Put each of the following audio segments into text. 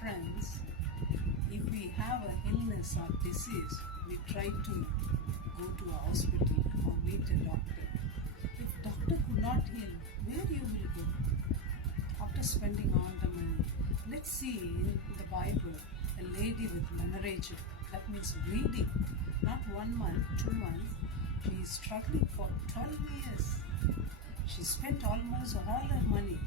friends, if we have a illness or disease, we try to go to a hospital or meet a doctor. If doctor could not heal, where you will go? After spending all the money, let's see in the Bible, a lady with menorrhagia, that means bleeding, not 1 month, 2 months. She is struggling for 12 years. She spent almost all her money,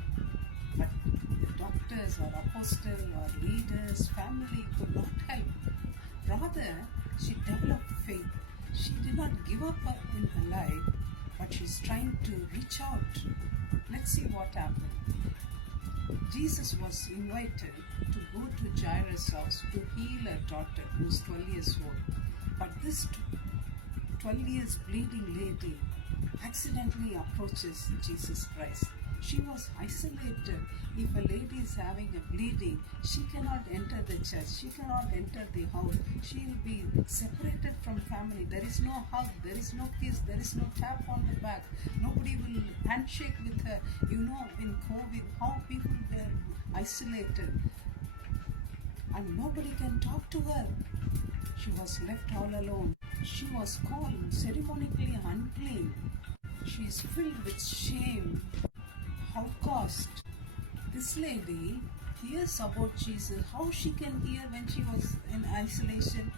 but the doctors or apostle or leaders, family could not help. Rather, she developed faith. She did not give up in her life, but she's trying to reach out. Let's see what happened. Jesus was invited to go to Jairus' house to heal a daughter who's 12 years old. But this 12 years bleeding lady accidentally approaches Jesus Christ. She was isolated. If a lady is having a bleeding, she cannot enter the church. She cannot enter the house. She will be separated from family. There is no hug. There is no kiss. There is no tap on the back. Nobody will handshake with her. You know, in COVID, how people were isolated. And nobody can talk to her. She was left all alone. She was called ceremonically unclean. She is filled with shame. How cost? This lady hears about Jesus. How she can hear when she was in isolation?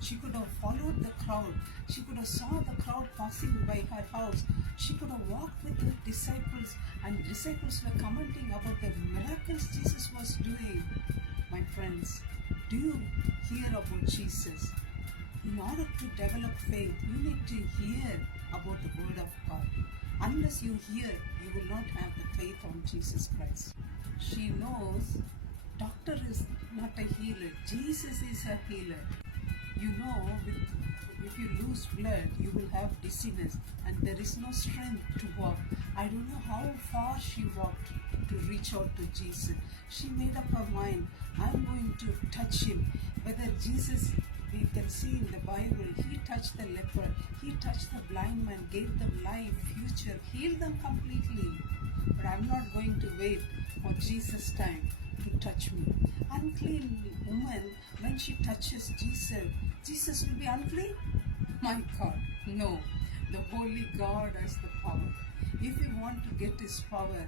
She could have followed the crowd. She could have saw the crowd passing by her house. She could have walked with her disciples, and disciples were commenting about the miracles Jesus was doing. My friends, do you hear about Jesus? In order to develop faith, you need to hear about the Word of God. Unless you hear, you will not have the faith on Jesus Christ. She knows doctor is not a healer. Jesus is a healer. You know, if you lose blood, you will have dizziness and there is no strength to walk. I don't know how far she walked to reach out to Jesus. She made up her mind, I'm going to touch him. Whether Jesus, we can see in the Bible, he touched the leper, he touched the blind man, gave them life, future, healed them completely. But I'm not going to wait for Jesus' time to touch me. Unclean woman, when she touches Jesus, Jesus will be unclean? My God, no. The Holy God has the power. If you want to get his power,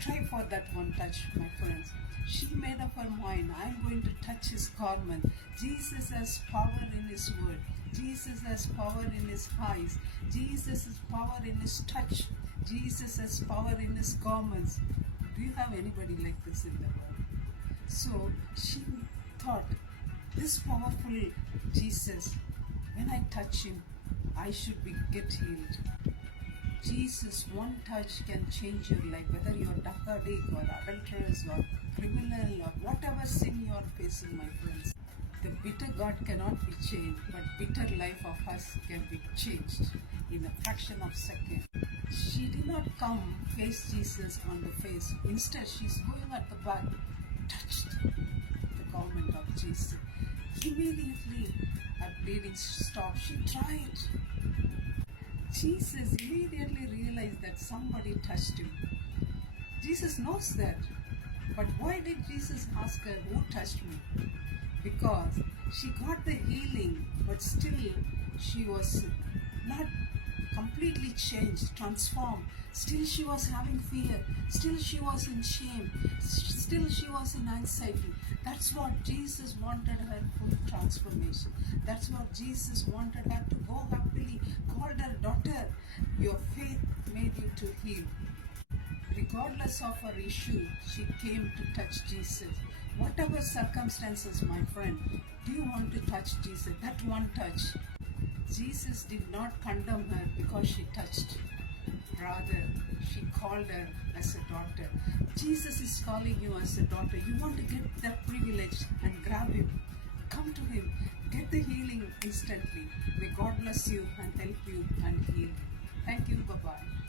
try for that one touch, my friends. She made up her mind, I'm going to touch his garment. Jesus has power in his word. Jesus has power in his eyes. Jesus has power in his touch. Jesus has power in his garments. Do you have anybody like this in the world? So she thought, this powerful Jesus, when I touch him, I should get healed. Jesus, one touch can change your life, whether you're drug addict or adulterous or criminal or whatever sin you are facing, my friends. The bitter God cannot be changed, but bitter life of us can be changed in a fraction of a second. She did not come face Jesus on the face. Instead, she's going at the back, touched the garment of Jesus. Immediately, her bleeding stopped. She tried. Jesus immediately realized that somebody touched him. Jesus knows that. But why did Jesus ask her, who touched me? Because she got the healing, but still she was not completely changed, transformed. Still she was having fear. Still she was in shame. Still she was in anxiety. That's what Jesus wanted her full transformation. That's what Jesus wanted her to go happily. Called her daughter, your faith made you to heal. Regardless of her issue, she came to touch Jesus. Whatever circumstances, my friend, do you want to touch Jesus? That one touch. Jesus did not condemn her because she touched. Rather, she called her as a daughter. Jesus is calling you as a daughter. You want to get that privilege and grab him. Come to him. Get the healing instantly. May God bless you and help you and heal you. Thank you. Bye-bye.